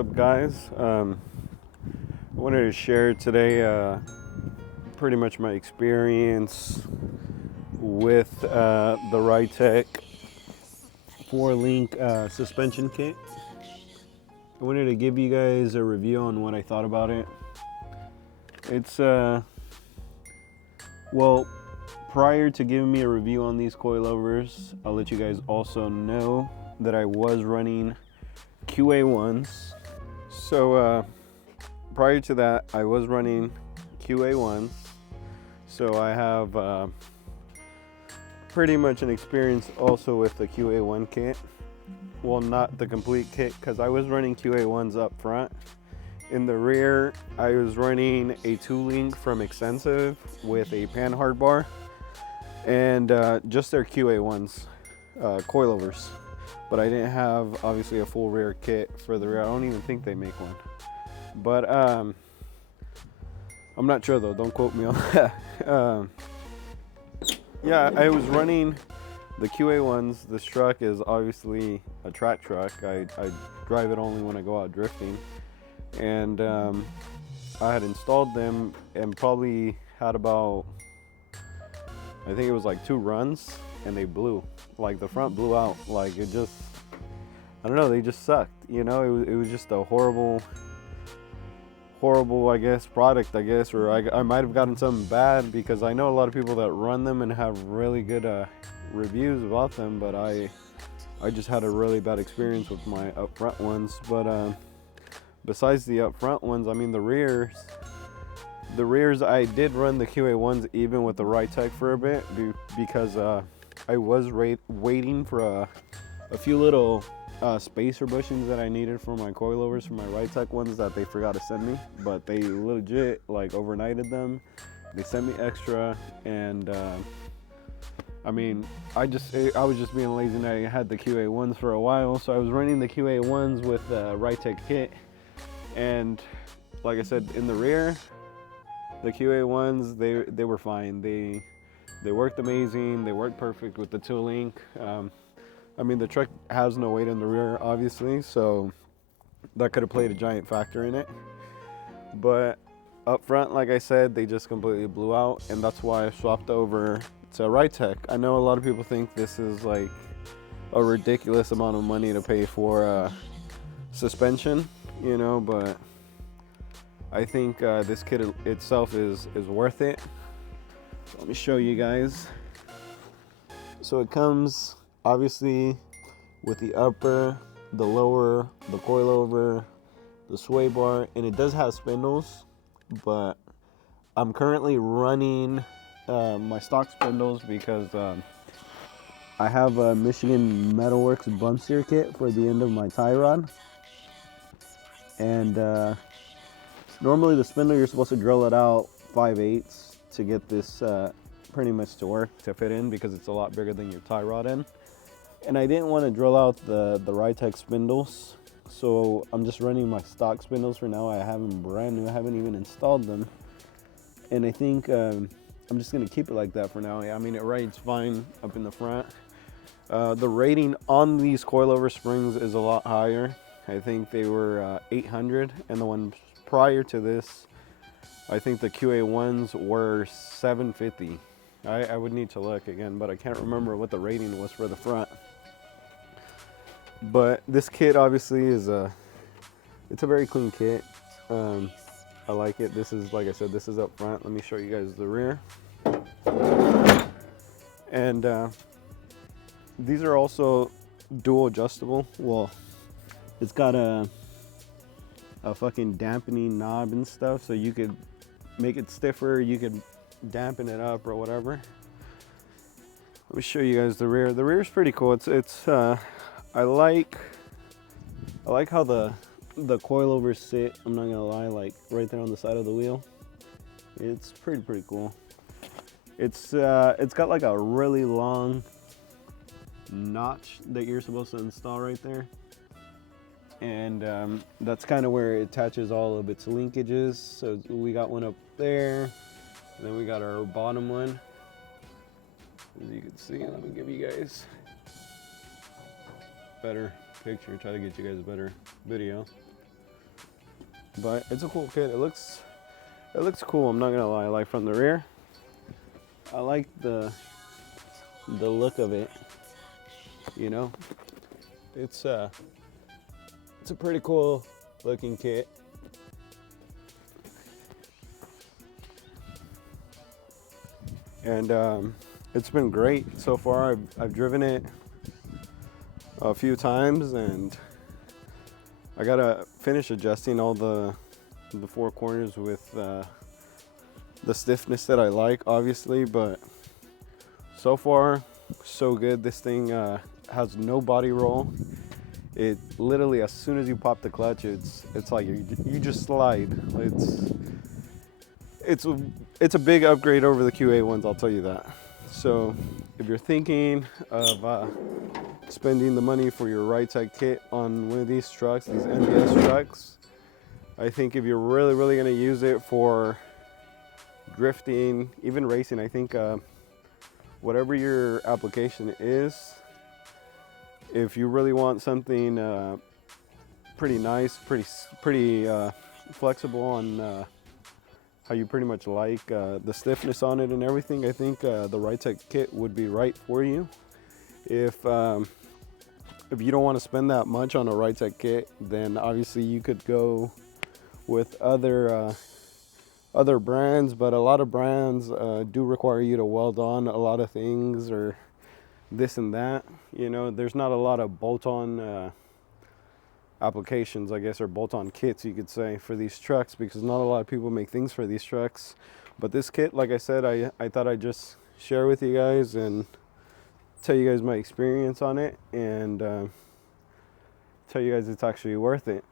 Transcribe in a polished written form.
up, guys? I wanted to share today pretty much my experience with the Ridetech 4-link suspension kit. I wanted to give you guys a review on what I thought about it. It's well, prior to giving me a review on these coilovers, I'll let you guys also know that I was running QA1s. So prior to that, I was running QA1s. So I have pretty much an experience also with the QA1 kit. Well, not the complete kit, because I was running QA1s up front. In the rear, I was running a 2-link from Extensive with a pan hard bar and just their QA1s, coilovers. But I didn't have, obviously, a full rear kit for the rear. I don't even think they make one. But I'm not sure though, don't quote me on that. Yeah, I was running the QA1s. This truck is obviously a track truck. I drive it only when I go out drifting. And I had installed them and probably had about, I think it was like 2 runs, and they blew. Like the front blew out. Like it just, I don't know, they just sucked. You know, it was just a horrible, I guess, product, I guess, or I might have gotten something bad, because I know a lot of people that run them and have really good reviews about them, but I just had a really bad experience with my upfront ones. But besides the upfront ones, I mean the rears, I did run the QA1s even with the Ridetech for a bit, because I was waiting for a few little spacer bushings that I needed for my coilovers, for my Ridetech ones, that they forgot to send me, but they legit like overnighted them. They sent me extra, and I mean, I was just being lazy, and I had the QA1s for a while, so I was running the QA1s with the Ridetech kit. And like I said, in the rear, the QA1s, they were fine. They worked amazing. They worked perfect with the 2-link. I mean, the truck has no weight in the rear, obviously, so that could have played a giant factor in it. But up front, like I said, they just completely blew out, and that's why I swapped over to Ridetech. I know a lot of people think this is like a ridiculous amount of money to pay for suspension, you know, but I think this kit itself is worth it. So let me show you guys. So it comes obviously with the upper, the lower, the coilover, the sway bar, and it does have spindles, but I'm currently running my stock spindles because I have a Michigan Metalworks bumpsteer kit for the end of my tie rod. And normally the spindle, you're supposed to drill it out 5/8 to get this pretty much to work, to fit in, because it's a lot bigger than your tie rod end. And I didn't want to drill out the Ridetech spindles, so I'm just running my stock spindles for now. I have them brand new. I haven't even installed them, and I think I'm just gonna keep it like that for now. I mean, it rides fine up in the front. The rating on these coilover springs is a lot higher. I think they were 800, and the one prior to this, I think the QA1s were 750. I would need to look again, but I can't remember what the rating was for the front. But this kit obviously is it's a very clean kit. I like it. This is, like I said, this is up front. Let me show you guys the rear. And these are also dual adjustable. Well, it's got a fucking dampening knob and stuff, so you could make it stiffer, you could dampen it up or whatever. Let me show you guys the rear. The rear is pretty cool. It's I like how the coilovers sit. I'm not gonna lie, like right there on the side of the wheel. It's pretty cool. It's got like a really long notch that you're supposed to install right there, and that's kind of where it attaches all of its linkages. So we got one up there, and then we got our bottom one. As you can see, let me give you guys a better picture, try to get you guys a better video. But it's a cool kit. It looks cool, I'm not gonna lie. Like from the rear, I like the look of it, you know. It's a pretty cool looking kit. And it's been great so far. I've driven it a few times, and I gotta finish adjusting all the four corners with the stiffness that I like, obviously. But so far so good. This thing has no body roll. It literally, as soon as you pop the clutch, it's like you just slide. It's a big upgrade over the QA ones, I'll tell you that. So if you're thinking of spending the money for your Ridetech kit on one of these trucks, these NBS trucks, I think if you're really gonna use it for drifting, even racing, I think whatever your application is, if you really want something pretty nice, pretty flexible on how you pretty much like the stiffness on it and everything, I think the Ridetech kit would be right for you. If you don't want to spend that much on a Ridetech kit, then obviously you could go with other brands, but a lot of brands do require you to weld on a lot of things or this and that. You know, there's not a lot of bolt-on applications, I guess, or bolt-on kits, you could say, for these trucks, because not a lot of people make things for these trucks. But this kit, like I said, I thought I'd just share with you guys and tell you guys my experience on it, and tell you guys it's actually worth it.